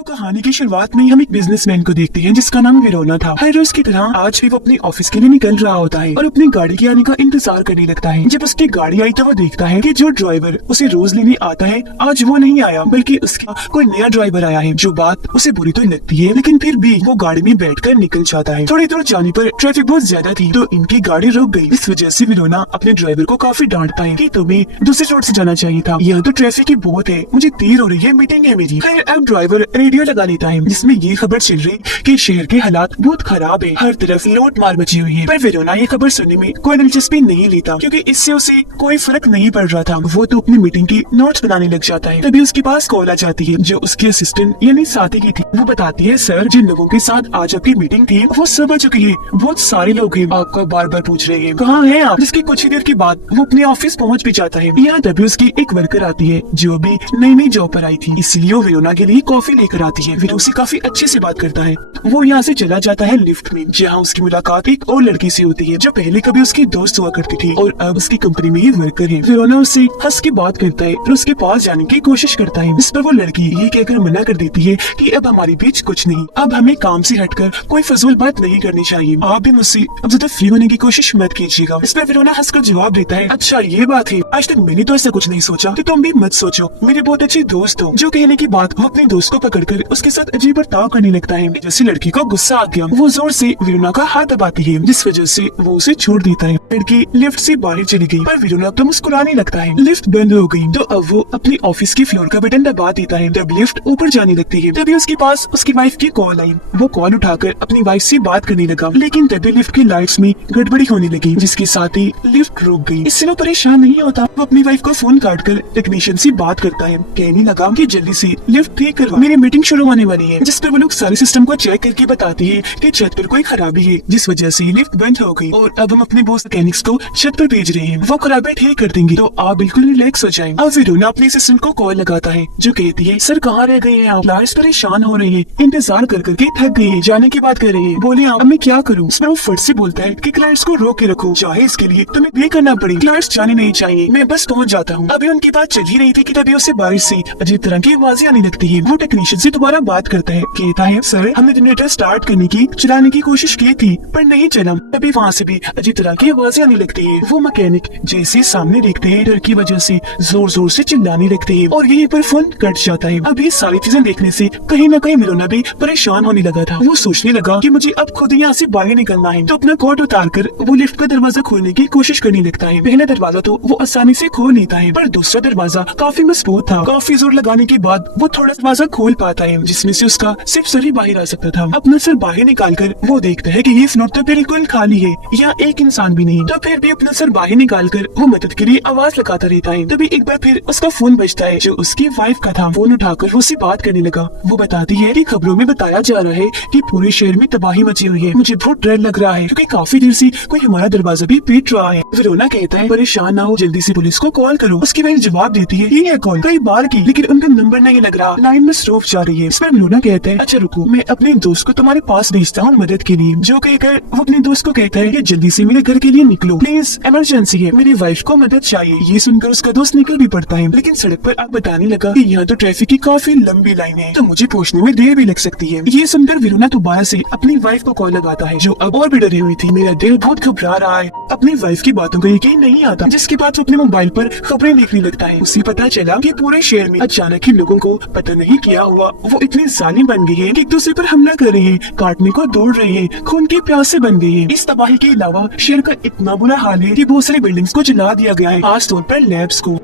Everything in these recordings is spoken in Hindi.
तो कहानी की शुरुआत में हम एक बिजनेसमैन को देखते हैं जिसका नाम वेरोना था। हर रोज की तरह आज भी वो अपने ऑफिस के लिए निकल रहा होता है और अपनी गाड़ी के आने का इंतजार करने लगता है। जब उसकी गाड़ी आई तो वो देखता है कि जो ड्राइवर उसे रोज लेने आता है आज वो नहीं आया, बल्कि उसका कोई नया ड्राइवर आया है। जो बात उसे बुरी तो लगती है, लेकिन फिर भी वो गाड़ी में बैठकर निकल जाता है। थोड़ी दूर जाने पर ट्रैफिक बहुत ज्यादा थी तो इनकी गाड़ी रुक गई। इस वजह से वेरोना अपने ड्राइवर को काफी डांटता है कि तुम्हें दूसरी रोड से जाना चाहिए था, यहाँ तो ट्रैफिक ही बहुत है, मुझे देर हो रही है, मीटिंग है मेरी। खैर अब ड्राइवर रेडियो लगा लेता है जिसमें ये खबर चल रही कि शहर के हालात बहुत खराब है, हर तरफ लूट मार मची हुई है। पर वेरोना ये खबर सुनने में कोई दिलचस्पी नहीं लेता क्योंकि इससे उसे कोई फर्क नहीं पड़ रहा था। वो तो अपनी मीटिंग की नोट्स बनाने लग जाता है। तभी उसके पास कॉल आ जाती है जो उसकी असिस्टेंट यानी साथी की थी। वो बताती है सर, जिन लोगों के साथ आज आपकी मीटिंग थी वो सब आ चुकी है, बहुत सारे लोग हैं, आपको बार बार पूछ रहे हैं कहाँ है आप। जिसकी कुछ ही देर के बाद वो अपने ऑफिस पहुँच भी जाता है। यहाँ तभी उसकी एक वर्कर आती है जो भी नई जॉब पर आई थी, इसलिए वो वेरोना के लिए कॉफी लेकर आती है। फिर उसे काफी अच्छे से बात करता है। वो यहाँ से चला जाता है लिफ्ट में, जहाँ उसकी मुलाकात एक और लड़की से होती है जो पहले कभी उसकी दोस्त हुआ करती थी और अब उसकी कंपनी में ही वर्कर है। वेरोना उससे हंस के बात करता है और उसके पास जाने की कोशिश करता है। इस पर वो लड़की ये कहकर मना कर देती है कि अब हमारे बीच कुछ नहीं, अब हमें काम से हटकर कोई फजूल बात नहीं करनी चाहिए, आप भी मुझसे अब ज्यादा फ्री होने की कोशिश मत कीजिएगा। इस पर वेरोना हंसकर जवाब देता है, अच्छा ये बात है, आज तक मैंने तो ऐसा कुछ नहीं सोचा, तो तुम भी मत सोचो, मेरे बहुत अच्छे दोस्त हो। जो कहने की बात वो अपने दोस्त को पकड़कर उसके साथ अजीब बर्ताव करने लगता है। जैसे लड़की को गुस्सा आ गया, वो जोर से वेरोना का हाथ दबाती है जिस वजह से वो उसे छोड़ देता है। लड़की लिफ्ट से बाहर चली गई पर वेरोना तो मुस्कुराने लगता है। लिफ्ट बंद हो गई तो अब वो अपने ऑफिस की फ्लोर का बटन दबा देता है। जब लिफ्ट ऊपर जाने लगती है तभी उसके पास उसकी वाइफ की कॉल आई। वो कॉल उठाकर अपनी वाइफ से बात करने लगा, लेकिन तभी लिफ्ट की लाइट्स में गड़बड़ी होने लगी जिसके साथ ही लिफ्ट रुक गई। इससे वो परेशान नहीं होता, वो अपनी वाइफ को फोन काटकर टेक्नीशियन से बात करता है, कहने लगा कि जल्दी से लिफ्ट ठीक करवा, मेरी मीटिंग शुरू होने वाली है। जिस पर वो लोग सारे सिस्टम को चेक करके बताती है कि छत पर कोई खराबी है जिस वजह से लिफ्ट बंद हो गई और अब हम अपने बॉस मैकेनिक्स को छत पर भेज रहे हैं, वो खराबी ठीक कर देंगे, तो आप बिल्कुल रिलैक्स हो जाएं। अब वेरोना अपने असिस्टेंट को कॉल लगाता है जो कहती है, सर कहाँ रह गए हैं आप, क्लाइंट्स परेशान हो रहे हैं, इंतजार कर करके थक गए हैं, जाने की बात कर रहे हैं, बोले आप मैं क्या करूँ। इसमें वो फट से बोलता है कि क्लाइंट्स को रोक के रखो, चाहे इसके लिए तुम्हें पे करना पड़े, क्लाइंट्स जाने नहीं चाहिए, मैं बस पहुँच जाता हूँ। अभी उनकी बात चल ही रही थी कि तभी उसे बारिश से अजीब तरह की आवाजें आने लगती है। वो टेक्नीशियन से दोबारा बात करता है, कहता है सर हमने जनरेटर स्टार्ट करने की चलाने की कोशिश की थी पर नहीं चला। तभी वहाँ से भी अजीब तरह की आवाजें आने लगती है। वो मैकेनिक जैसे सामने देखते हैं डर की वजह से जोर जोर से चिल्लाने लगते हैं और यहीं पर फोन कट जाता है। अब ये सारी चीजें देखने से कहीं न कहीं वेरोना भी परेशान होने लगा था। वो सोचने लगा कि मुझे अब खुद यहाँ से बाहर निकलना है, तो अपना कोट उतार कर वो लिफ्ट का दरवाजा खोलने की कोशिश करने लगता है। पहला दरवाजा तो वो आसानी से खोल लेता है पर दूसरा दरवाजा काफी मजबूत था। काफी जोर लगाने के बाद वो थोड़ा दरवाजा खोल पाता है जिसमें से उसका सिर्फ सर ही बाहर आ सकता था। अपना सर बाहर निकालकर वो देखता है कि ये फ्लोर तो बिल्कुल खाली है, यहाँ एक इंसान भी नहीं। तो फिर भी अपना सर बाहर निकालकर वो मदद के लिए आवाज लगाता रहता है। तभी एक बार फिर उसका फोन बजता है जो उसकी वाइफ का था। फोन उठाकर वो उससे बात करने लगा। वो बताती है कि खबरों में बताया जा रहा है कि पूरे शहर में तबाही मची हुई है, मुझे बहुत डर लग रहा है क्योंकि काफी देर से कोई हमारा दरवाजा भी पीट रहा है। वेरोना कहता है परेशान ना हो, जल्दी से पुलिस को कॉल करो। उसकी वाइफ जवाब देती है ये है कॉल कई बार की, लेकिन उनका नंबर नहीं लग रहा, लाइन में स्रोफ जा रही है। इस पर वेरोना कहता है अच्छा रुको, मैं अपने दोस्त को तुम्हारे पास भेजता हूँ मदद के लिए। जो कहकर वो अपने दोस्त को कहता है कि जल्दी से मेरे घर के लिए निकलो, प्लीज इमरजेंसी है, मेरी वाइफ को मदद चाहिए। ये सुनकर उसका दोस्त निकल भी पड़ता है, लेकिन सड़क पर आग बताने लगा कि यहाँ तो ट्रैफिक की काफी लंबी लाइन है, तो मुझे पहुँचने में देर भी लग सकती है। ये सुनकर वेरोना दोबारा से अपनी वाइफ को कॉल लगाता है जो अब और भी डरी हुई थी। मेरा दिल बहुत घबरा रहा है, अपनी वाइफ की बातों का यकीन नहीं आता। जिसके बाद वो अपने मोबाइल पर खबरें देखने लगता है। उसे पता चला कि पूरे शहर में अचानक ही लोगों को पता नहीं क्या हुआ, वो इतनी जालिम बन गई है कि एक दूसरे पर हमला कर रहे हैं, काटने को दौड़ रहे हैं, खून के प्यासे बन गए हैं। इस तबाही के अलावा शहर का इतना बुरा हाल है कि बहुत सारी बिल्डिंग्स को जला दिया गया है, खास तौर पर लैब्स को।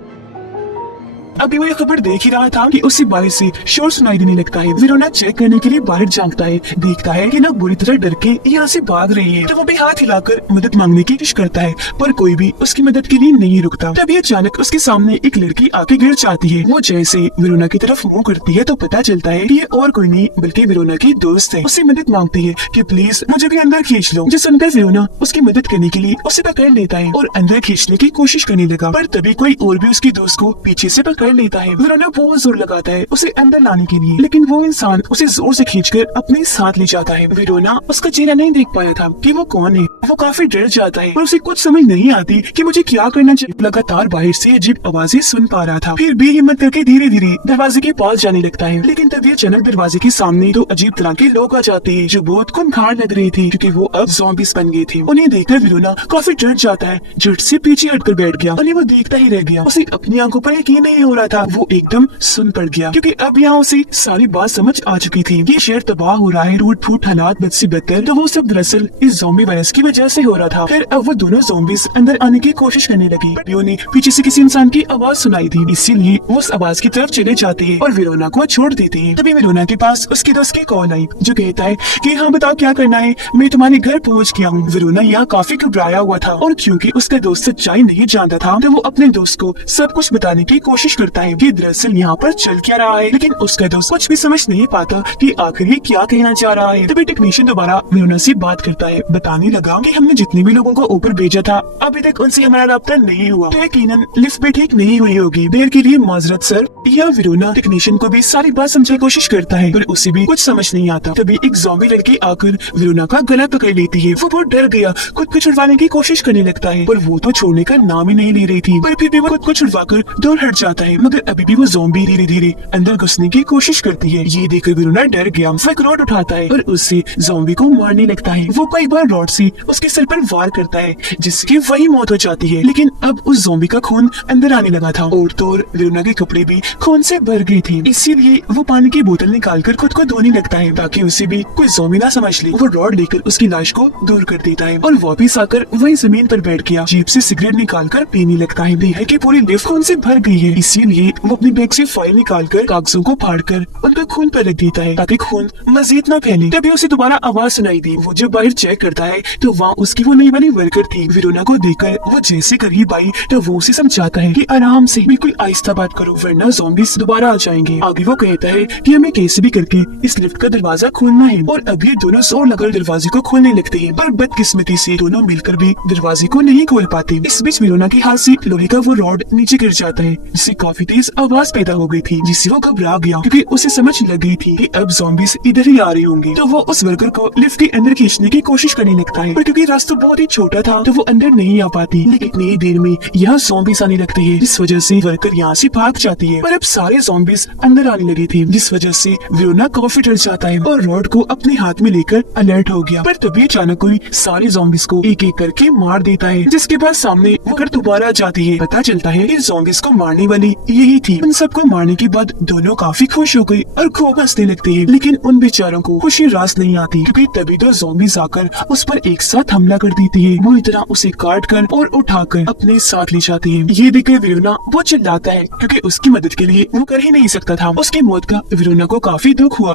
अभी वो ये खबर देख ही रहा था कि उसे बाहर से शोर सुनाई देने लगता है। वेरोना चेक करने के लिए बाहर झांकता है, देखता है कि लोग बुरी तरह डर के यहाँ से भाग रहे हैं। तो वो भी हाथ हिलाकर मदद मांगने की कोशिश करता है पर कोई भी उसकी मदद के लिए नहीं रुकता। तभी अचानक उसके सामने एक लड़की आके गिर जाती है। वो जैसे वेरोना की तरफ मुंह करती है तो पता चलता है कि ये और कोई नहीं बल्कि वेरोना की दोस्त है। उससे मदद मांगती है कि प्लीज मुझे भी अंदर खींच लो। जो सुनकर वेरोना उसकी मदद करने के लिए उसे पकड़ लेता है और अंदर खींचने की कोशिश करने लगा, पर तभी कोई और भी उसकी दोस्त को पीछे से पकड़ लेता है। वेरोना बहुत जोर लगाता है उसे अंदर लाने के लिए, लेकिन वो इंसान उसे जोर से खींचकर अपने साथ ले जाता है। वेरोना उसका चेहरा नहीं देख पाया था कि वो कौन है। वो काफी डर जाता है पर उसे कुछ समझ नहीं आती कि मुझे क्या करना चाहिए। लगातार बाहर से अजीब आवाजें सुन पा रहा था, फिर भी हिम्मत करके धीरे धीरे दरवाजे के पास जाने लगता है, लेकिन तभी अचानक दरवाजे के सामने दो अजीब तरह के लोग आ जाते हैं जो बहुत खूंखार लग रहे थे क्योंकि वो अब ज़ॉम्बीज़ बन गए थे। उन्हें देखकर विरोना काफी डर जाता है, झट से पीछे हटकर बैठ गया। उन्हें वो देखता ही रह गया। उसे अपनी आंखों पर यकीन नहीं हो रहा था। वो एकदम सुन पड़ गया क्योंकि अब यहाँ उसे सारी बात समझ आ चुकी थी। ये शहर तबाह हो रहा है, टूट फूट हालात बद से बदतर, तो वो सब दरअसल इस ज़ॉम्बी वायरस की वजह से हो रहा था। फिर अब वो दोनों ज़ॉम्बीज़ अंदर आने की कोशिश करने लगी, पर उन्हें पीछे से किसी इंसान की आवाज सुनाई थी, इसीलिए वो उस आवाज की तरफ चले जाते हैं और विरोना को छोड़ देते हैं। तभी विरोना के पास उसके दोस्त की कॉल आई जो कहता है कि हाँ बताओ क्या करना है, मैं तुम्हारे घर पहुंच गया हूँ। विरोना यहाँ काफी घबराया हुआ था और क्योंकि उसका दोस्त सच्चाई नहीं जानता था तो वो अपने दोस्त को सब कुछ बताने की कोशिश करता है कि दरअसल यहाँ पर चल क्या रहा है, लेकिन उसका दोस्त कुछ भी समझ नहीं पाता कि आखिर ये क्या कहना चाह रहा है। तभी टेक्नीशियन दोबारा विरोना से बात करता है, बताने लगा कि हमने जितने भी लोगों को ऊपर भेजा था अभी तक उनसे हमारा राब्ता नहीं हुआ, तो यकीनन लिफ्ट भी ठीक नहीं हुई होगी, देर के लिए माजरत सर। यह विरोना टेक्नीशियन को भी सारी बात समझने की कोशिश करता है पर उसे भी कुछ समझ नहीं आता। तभी एक ज़ॉम्बी लड़की आकर विरोना का गला पकड़ लेती है। वो बहुत डर गया, खुद को छुड़वाने की कोशिश करने लगता है पर वो तो छोड़ने का नाम ही नहीं ले रही थी, पर फिर भी वो खुद को छुड़वाकर दूर हट जाता है। मगर अभी भी वो ज़ॉम्बी धीरे धीरे अंदर घुसने की कोशिश करती है। ये देखकर विरोना डर गया, वो एक रॉड उठाता है और उससे ज़ॉम्बी को मारने लगता है। वो कई बार रॉड से उसके सिर पर वार करता है जिसकी वही मौत हो जाती है, लेकिन अब उस ज़ॉम्बी का खून अंदर आने लगा था और तो विरोना के कपड़े भी खून से भर गए थे, इसीलिए वो पानी की बोतल निकालकर खुद को धोने लगता है ताकि उसे भी कोई ज़ॉम्बी ना समझ ले। वो रॉड लेकर उसकी लाश को दूर कर देता है और वापिस आकर वही जमीन पर बैठ गया, जेब से सिगरेट निकालकर पीने लगता है। देखा कि पूरी लिफ्ट खून से भर गई है, इसीलिए वो अपनी बैग से फाइल निकालकर कागजों को फाड़कर उनका खून पर रख देता है ताकि खून मजीद न फैले। तभी उसे दोबारा आवाज सुनाई दी। वो जब बाहर चेक करता है तो वहाँ उसकी वो नई वाली वर्कर थी। विरोना को देखकर वो जैसे करीब आई तो वो उसे समझाता है कि आराम से बिल्कुल आहिस्ता बात करो वरना ज़ॉम्बीज़ दोबारा आ जाएंगे। आगे वो कहता है कि हमें कैसे भी करके इस लिफ्ट का दरवाजा खोलना है और अभी दोनों जोर लगाकर दरवाजे को खोलने लगते हैं, पर बदकिस्मती से दोनों मिलकर भी दरवाजे को नहीं खोल पाते। इस बीच विरोना के हाथ से लोहे का वो रॉड नीचे गिर जाता है जिससे काफी तेज आवाज पैदा हो गई थी, जिससे वो घबरा गया क्योंकि उसे समझ लग गई थी कि अब ज़ॉम्बीज़ इधर ही आ रहे होंगे। तो वो उस वर्कर को लिफ्ट के अंदर खींचने की कोशिश करने लगता है, पर क्योंकि रास्ता बहुत ही छोटा था तो वो अंदर नहीं आ पाती। लेकिन इतनी देर में यहाँ ज़ॉम्बीज़ आने लगते हैं जिस वजह से वर्कर यहाँ से भाग जाती है, पर अब सारे ज़ॉम्बीज़ अंदर आने लगे थे जिस वजह से विरोना काफी डर जाता है और रॉड को अपने हाथ में लेकर अलर्ट हो गया। पर तभी अचानक कोई सारे ज़ॉम्बीज़ को एक एक करके मार देता है, जिसके बाद सामने वर्कर दोबारा जाती है। पता चलता है कि ज़ॉम्बीज़ को मारने वाली यही थी। उन सबको मारने के बाद दोनों काफी खुश हो गई और खूब हंसने लगते हैं, लेकिन उन बेचारों को खुशी रास नहीं आती क्योंकि तभी तो ज़ॉम्बीज़ आकर उस पर एक साथ हमला कर देती है। बुरी तरह उसे काट कर और उठाकर अपने साथ ले जाती है। ये देखकर विरोना वो चिल्लाता है क्योंकि उसकी मदद के लिए वो कर ही नहीं सकता था। उसकी मौत का विरोना को काफी दुख हुआ।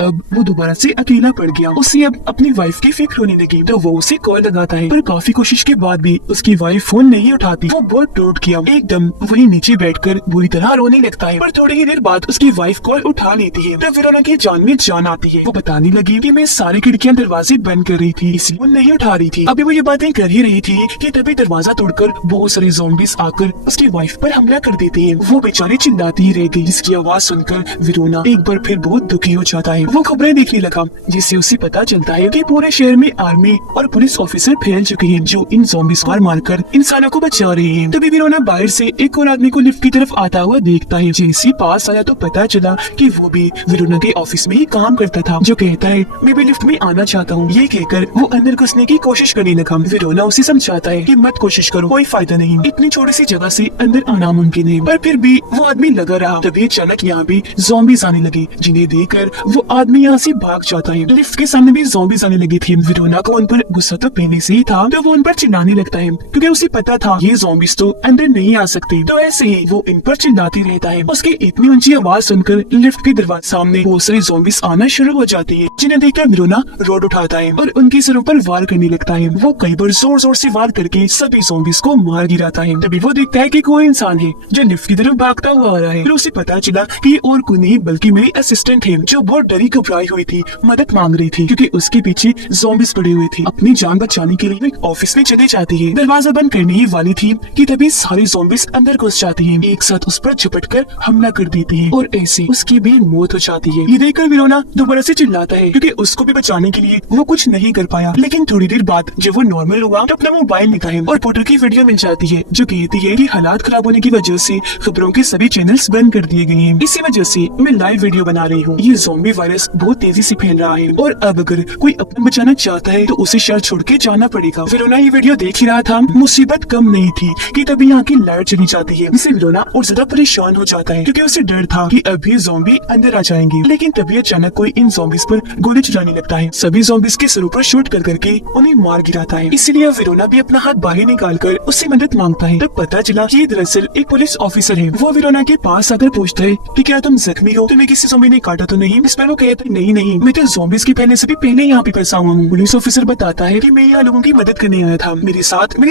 अब वो दोबारा से अकेला पड़ गया। उसे अब अपनी वाइफ की फिक्र होने लगी तो वो उसे कॉल लगाता है, पर काफी कोशिश के बाद भी उसकी वाइफ फोन नहीं उठाती। वो बहुत टूट गया, एकदम वही नीचे बैठकर बुरी तरह रोने लगता है। पर थोड़ी ही देर बाद उसकी वाइफ कॉल उठा लेती है तो विरोना की जान में जान आती है। वो बताने लगी कि मैं सारी खिड़कियां दरवाजे बंद कर रही थी इसलिए वो नहीं उठा रही थी। अभी वो ये बातें कर ही रही थी कि तभी दरवाजा तोड़कर बहुत सारे ज़ॉम्बीज़ आकर उसकी वाइफ पर हमला कर देते हैं। वो बेचारी चिल्लाती ही रह गई, जिसकी आवाज सुनकर विरोना एक बार फिर बहुत दुखी हो जाता है। वो खबरें देखने लगा जिससे उसे पता चलता है कि पूरे शहर में आर्मी और पुलिस ऑफिसर फैल चुके हैं जो इन ज़ॉम्बीज़ को मारकर इंसानों को बचा रहे हैं। तभी विरोना बाहर से एक और आदमी को लिफ्ट की तरफ आता हुआ देखता है। जैसे पास आया तो पता चला कि वो भी विरोना के ऑफिस में ही काम करता था, जो कहता है मैं भी लिफ्ट में आना चाहता हूँ। ये कहकर वो अंदर घुसने की कोशिश करने लगा। विरोना उसे समझाता है कि मत कोशिश करो, कोई फायदा नहीं, इतनी छोटी सी जगह से अंदर आना मुमकिन है, पर फिर भी वो आदमी लगा रहा। तभी अचानक यहाँ भी ज़ॉम्बीज़ आने लगे जिन्हें देखकर वो आदमी यहाँ से भाग जाता है। लिफ्ट के सामने भी ज़ॉम्बीज़ आने लगी थी। विरोना को उन पर गुस्सा तो पहले से ही था तो वो उन पर चिल्लाने लगता है क्योंकि उसे पता था ये ज़ॉम्बीज़ तो अंदर नहीं आ सकते, तो ऐसे ही वो इन पर चिल्लाती रहता है। उसकी इतनी ऊंची आवाज सुनकर लिफ्ट के दरवाजे सामने बहुत सारे ज़ॉम्बीज़ आना शुरू हो जाते हैं, जिन्हें देखकर विरोना रोड उठाता है और उनके सिरों पर वार करने लगता है। वो कई बार जोर जोर से वार करके सभी ज़ॉम्बीज़ को मार गिराता है। तभी वो देखता है कि कोई इंसान है जो लिफ्ट की तरफ भागता हुआ आ रहा है। फिर उसे पता चला कि और कोई नहीं बल्कि मेरी असिस्टेंट है जो बहुत डरी बड़ी घबराई हुई थी, मदद मांग रही थी क्योंकि उसके पीछे ज़ॉम्बीज़ पड़ी हुई थी। अपनी जान बचाने के लिए वो एक ऑफिस में चली जाती है। दरवाजा बंद करने ही वाली थी कि तभी सारी ज़ॉम्बीज़ अंदर घुस जाती हैं, एक साथ उस पर झपटकर हमला कर देती हैं और ऐसे उसकी भी मौत हो जाती है। ये देखकर विरोना दोबारा से चिल्लाता है क्योंकि उसको भी बचाने के लिए वो कुछ नहीं कर पाया। लेकिन थोड़ी देर बाद जब वो नॉर्मल हुआ तो अपना मोबाइल निकाले और पोर्टर की वीडियो मिल जाती है जो कहती है कि हालात खराब होने की वजह से खबरों के सभी चैनल्स बंद कर दिए गए हैं। इसी वजह से मैं लाइव वीडियो बना रही हूँ। ये ज़ॉम्बी वायरस बहुत तेजी से फैल रहा है और अब अगर कोई अपना बचाना चाहता है तो उसे शहर छोड़ के जाना पड़ेगा। विरोना ये वीडियो देख ही रहा था। मुसीबत कम नहीं थी कि तभी यहाँ की लाइट चली जाती है, जिससे विरोना और ज्यादा परेशान हो जाता है क्योंकि उसे डर था कि अभी ज़ॉम्बी अंदर आ जाएंगे। लेकिन तभी अचानक कोई इन ज़ॉम्बीज़ पर गोली चलाने लगता है। सभी ज़ॉम्बीज़ के सरों पर शूट कर करके उन्हें मार गिराता है। इसीलिए विरोना भी अपना हाथ बाहर निकालकर उससे मदद मांगता है। तब पता चला कि दरअसल एक पुलिस ऑफिसर है। वो विरोना के पास आकर पूछता है कि क्या तुम जख्मी हो, तुम्हें किसी ज़ॉम्बी ने काटा तो नहीं? इस पर वो कहता है नहीं, मैं तो ज़ॉम्बीज़ के फैलने से भी पहले यहाँ पे फंसा हुआ हूँ। पुलिस ऑफिसर बताता है कि मैं यहाँ लोगों की मदद करने आया था, मेरे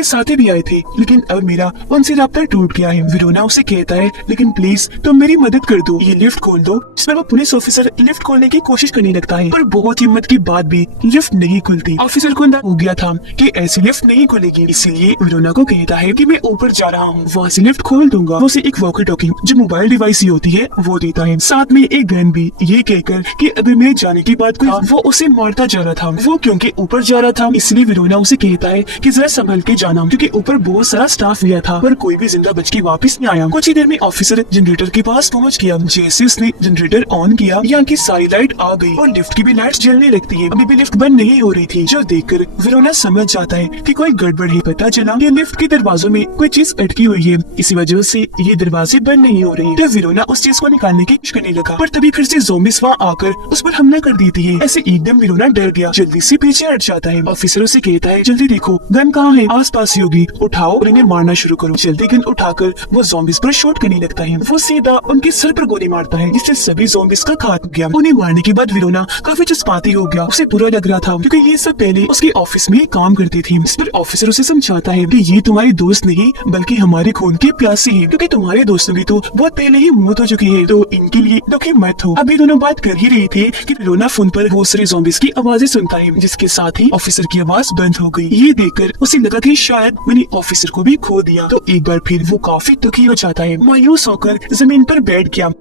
साथी भी आए थे, लेकिन अब मेरा उनसे राब्ता टूट गया है। विरोना उसे कहता है लेकिन प्लीज तुम मेरी मदद कर दो, ये लिफ्ट खोल दो। इसमें वो पुलिस ऑफिसर लिफ्ट खोलने की कोशिश करने लगता है पर बहुत हिम्मत के बाद भी लिफ्ट नहीं खुलती। ऑफिसर को अंदाजा हो गया था कि ऐसी लिफ्ट नहीं खुलेगी, इसीलिए विरोना को कहता है कि मैं ऊपर जा रहा हूँ, वहाँ से लिफ्ट खोल दूंगा। वो उसे एक वॉकी टॉकी जो मोबाइल डिवाइस ही होती है वो देता है, साथ में एक गन भी। ये कहकर कि अभी मेरे जाने के बाद कोई वो उसे मारता जा रहा था। वो क्योंकि ऊपर जा रहा था इसलिए विरोना उसे कहता है कि जरा संभल के जाना, क्योंकि ऊपर बहुत सारा स्टाफ गया था पर कोई भी जिंदा बच के वापस नहीं आया। कुछ ही देर में ऑफिसर जनरेटर के पास पहुंच गया। जैसे उसने जनरेटर ऑन किया यहाँ की सारी लाइट आ गई और लिफ्ट की भी लाइट जलने लगती है। अभी भी लिफ्ट बंद नहीं हो रही थी, जो देखकर विरोना समझ जाता है कि कोई गड़बड़ है। पता चला कि लिफ्ट के दरवाजों में कोई चीज अटकी हुई है, इसी वजह से ये दरवाजे बंद नहीं हो रहे। तो विरोना उस चीज को निकालने की कोशिश करने लगा पर तभी फिर से ज़ॉम्बीज़ वहाँ आकर उस पर हमला कर देती है। ऐसे एकदम विरोना डर गया, जल्दी से पीछे हट जाता है। ऑफिसर उसे कहता है जल्दी देखो गन कहाँ है, आस पास ही होगी, उठाओ और इन्हें मारना शुरू करो। जल्दी गन उठाकर वो ज़ॉम्बीज़ पर शूट करने लगता है। वो सीधा उनके सर पर गोली मारता है जिससे सभी ज़ॉम्बीज़ का खात्मा हो गया। उन्हें मारने के बाद विरोना काफी जज्बाती हो गया। उसे बुरा लग रहा था क्योंकि ये सब पहले उसके ऑफिस में काम करती थी। इस पर ऑफिसर उसे समझाता है कि ये तुम्हारे दोस्त नहीं बल्कि हमारे खून के प्यासे हैं, क्योंकि तुम्हारे दोस्तों की तो बहुत पहले ही मौत हो चुकी है, तो इनके लिए दुखी मत हो। अभी दोनों बात कर ही रहे थे कि विरोना फोन पर बहुत सारे ज़ॉम्बीज़ की आवाजें सुनता है, जिसके साथ ही ऑफिसर की आवाज बंद हो गई। ये देखकर उसे लगा कि शायद मैंने ऑफिसर को भी खो दिया, तो एक बार फिर वो काफी दुखी हो जाता है। मायूस होकर जमीन पर बैठ गया।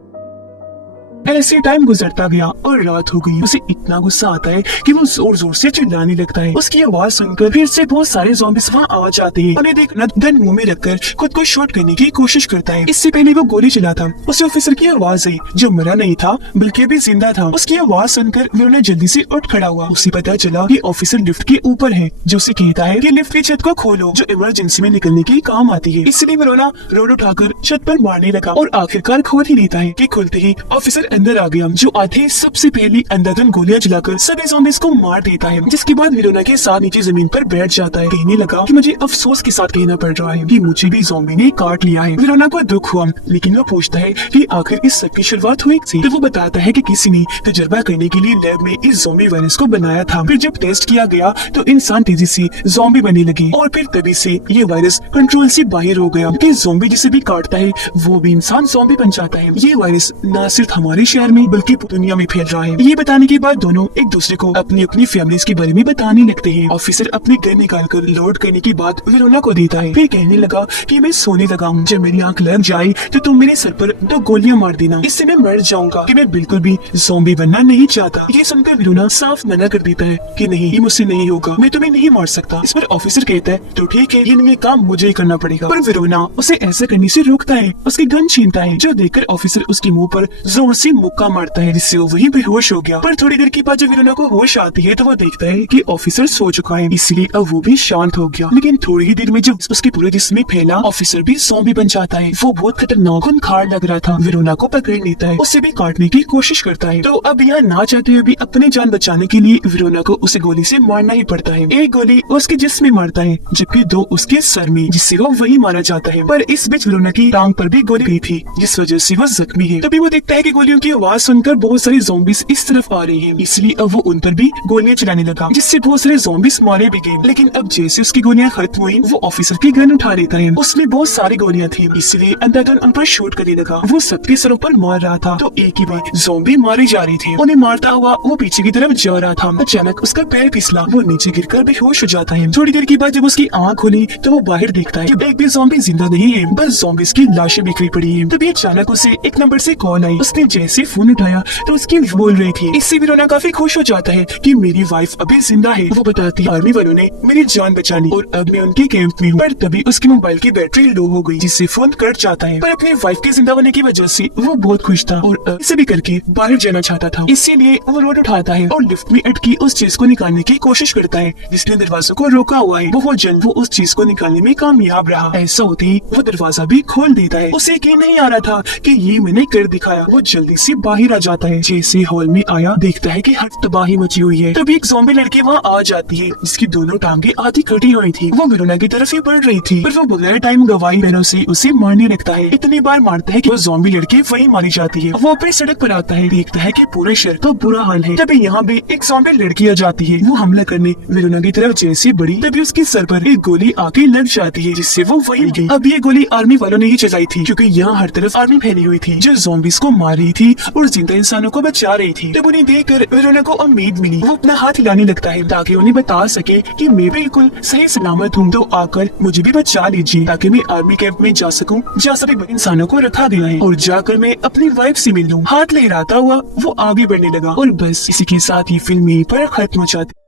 ऐसे टाइम गुजरता गया और रात हो गई। उसे इतना गुस्सा आता है कि वो जोर जोर से चिल्लाने लगता है। उसकी आवाज सुनकर फिर से बहुत सारे ज़ॉम्बीज़ वहाँ आ जाते हैं। उन्हें देखकर गन मुंह में रखकर खुद को शॉट करने की कोशिश करता है। इससे पहले वो गोली चलाता उसे ऑफिसर की आवाज आई जो मरा नहीं था बल्कि भी जिंदा था। उसकी आवाज सुनकर विरोना जल्दी से उठ खड़ा हुआ। उसे पता चला कि ऑफिसर लिफ्ट के ऊपर है, जो उसे कहता है कि लिफ्ट की छत को खोलो जो इमरजेंसी में निकलने के काम आती है। इसलिए विरोना रोड उठाकर छत पर मारने लगा और आखिरकार खोल ही लेता है कि खुलते ही ऑफिसर अंदर आ गया, जो आते सबसे पहले अंधाधुन गोलियां चलाकर सभी ज़ॉम्बीज़ को मार देता है। जिसके बाद विरोना के साथ नीचे जमीन पर बैठ जाता है। कहने लगा कि मुझे अफसोस के साथ कहना पड़ रहा है कि मुझे भी ज़ॉम्बी ने काट लिया है। विरोना को दुख हुआ, लेकिन वो पूछता है कि आखिर इस सब की शुरुआत हुई थी। तो वो बताता है कि किसी ने तजर्बा करने के लिए लैब में इस ज़ॉम्बी वायरस को बनाया था। फिर जब टेस्ट किया गया तो इंसान तेजी से ज़ॉम्बी बनने लगे और फिर तभी से ये वायरस कंट्रोल से बाहर हो गया कि ज़ॉम्बी जिसे भी काटता है वो भी इंसान ज़ॉम्बी बन जाता है। ये वायरस न सिर्फ हमारे शहर में बल्कि दुनिया में फैल रहा है। ये बताने के बाद दोनों एक दूसरे को अपनी अपनी फैमिलीज के बारे में बताने लगते हैं। ऑफिसर अपनी गन निकालकर लोड करने के बाद विरोना को देता है। फिर कहने लगा कि मैं सोने लगा हूँ, जब मेरी आंख लग जाए तो तुम मेरे सर पर 2 गोलियां मार देना, इससे मैं मर जाऊंगा कि मैं बिल्कुल भी ज़ॉम्बी बनना नहीं चाहता। ये सुनकर विरोना साफ मना कर देता है कि नहीं, ये मुझसे नहीं होगा, मैं तुम्हें नहीं मार सकता। इस पर ऑफिसर कहता है तो ठीक है, ये काम मुझे ही करना पड़ेगा। पर विरोना उसे ऐसा करने से रोकता है, उसकी गन छीनता है, जो देखकर ऑफिसर उसके मुंह पर जोर से मुक्का मारता है, जिससे वो वहीं बेहोश हो गया। पर थोड़ी देर के बाद जब विरोना को होश आती है तो वो देखता है कि ऑफिसर सो चुका है, इसलिए अब वो भी शांत हो गया। लेकिन थोड़ी ही देर में जब उसके पूरे जिस्म में फैला ऑफिसर भी ज़ॉम्बी बन जाता है। वो बहुत खतरनाक खूंखार लग रहा था। विरोना को पकड़ लेता है, उससे भी काटने की कोशिश करता है। तो अब यहाँ ना चाहते हुए भी अपनी जान बचाने के लिए विरोना को उसे गोली से मारना ही पड़ता है। एक गोली उसके जिस्म में मारता है जबकि 2 उसके सर में, जिससे वो वही मारा जाता है। पर इस बीच विरोना की टांग पर भी गोली गई थी, जिस वजह से वो जख्मी है। तभी वो देखता है कि गोलियों की आवाज सुनकर बहुत सारे ज़ॉम्बीज इस तरफ आ रहे हैं, इसलिए अब वो उन पर भी गोलियां चलाने लगा, जिससे बहुत सारे ज़ॉम्बीज मारे भी गए। लेकिन अब जैसे उसकी गोलियां खत्म हुई, वो ऑफिसर की गन उठा लेता है। उसमें बहुत सारी गोलियां थी, इसलिए अंधाधुन उन पर शूट करने लगा। वो सबके सरों पर मार रहा था, तो एक ही में ज़ॉम्बी मारे जा रहे थे। उन्हें मारता हुआ वो पीछे की तरफ जा रहा था। अचानक उसका पैर फिसला, वो नीचे गिरकर बेहोश हो जाता है। थोड़ी देर के बाद जब उसकी आंख खुली तो वो बाहर देखता है कि एक भी ज़ॉम्बी जिंदा नहीं है, बस ज़ॉम्बीज की लाशें बिखरी पड़ी है। तभी अचानक उसे एक नंबर से कॉल आई। उसने जैसे फोन उठाया तो उसकी बोल रही थी। इससे विरोना काफी खुश हो जाता है कि मेरी वाइफ अभी जिंदा है। वो बताती है आर्मी वालों ने मेरी जान बचा ली और अब मैं उनके कैंप में हूँ। पर तभी उसके मोबाइल की बैटरी लो हो गई, जिससे फोन कट जाता है। पर अपनी वाइफ के जिंदा होने की वजह से वो बहुत खुश था और इसे भी करके बाहर जाना चाहता था। इसीलिए वो रोड उठाता है और लिफ्ट में अटकी उस चीज को निकालने की कोशिश करता है जिसने दरवाजों को रोका हुआ है। बहुत जल्द वो उस चीज को निकालने में कामयाब रहा। ऐसा होते ही वो दरवाजा भी खोल देता है। उसे यकीन नहीं आ रहा था कि ये मैंने कर दिखाया। वो जल्दी से बाहर आ जाता है। जैसे हॉल में आया देखता है कि हर तबाही मची हुई है। तभी एक ज़ॉम्बी लड़की वहाँ आ जाती है, जिसकी दोनों टांगे आधी कटी हुई थी। वो वेरोना की तरफ ही बढ़ रही थी, पर वो बगैर टाइम गवाई पैरों से उसे मारने लगता है। इतनी बार मारता है कि वो ज़ॉम्बी लड़की वही मारी जाती है। वो अपनी सड़क पर आता है, देखता है कि पूरे शहर तो बुरा हाल है। तभी यहाँ भी एक ज़ॉम्बी लड़की आ जाती है। वो हमला करने वेरोना की तरफ जैसे बढ़ी, तभी उसके सर पर एक गोली आके लग जाती है, जिससे वो वही गई। अब ये गोली आर्मी वालों ने ही चलाई थी, क्योंकि यहाँ हर तरफ आर्मी फैली हुई थी जो ज़ॉम्बीज को मार रही थी और जिंदा इंसानों को बचा रही थी। तब उन्हें देखकर वेरोना को उम्मीद मिली। वो अपना हाथ हिलाने लगता है ताकि उन्हें बता सके कि मैं बिल्कुल सही सलामत हूँ, तो आकर मुझे भी बचा लीजिए ताकि मैं आर्मी कैंप में जा सकूं जहाँ सभी इंसानों को रखा गया है, और जाकर मैं अपनी वाइफ से मिल लूं। हाथ लहराता हुआ वो आगे बढ़ने लगा और बस इसी के साथ ही फिल्म यहीं पर खत्म हो जाती।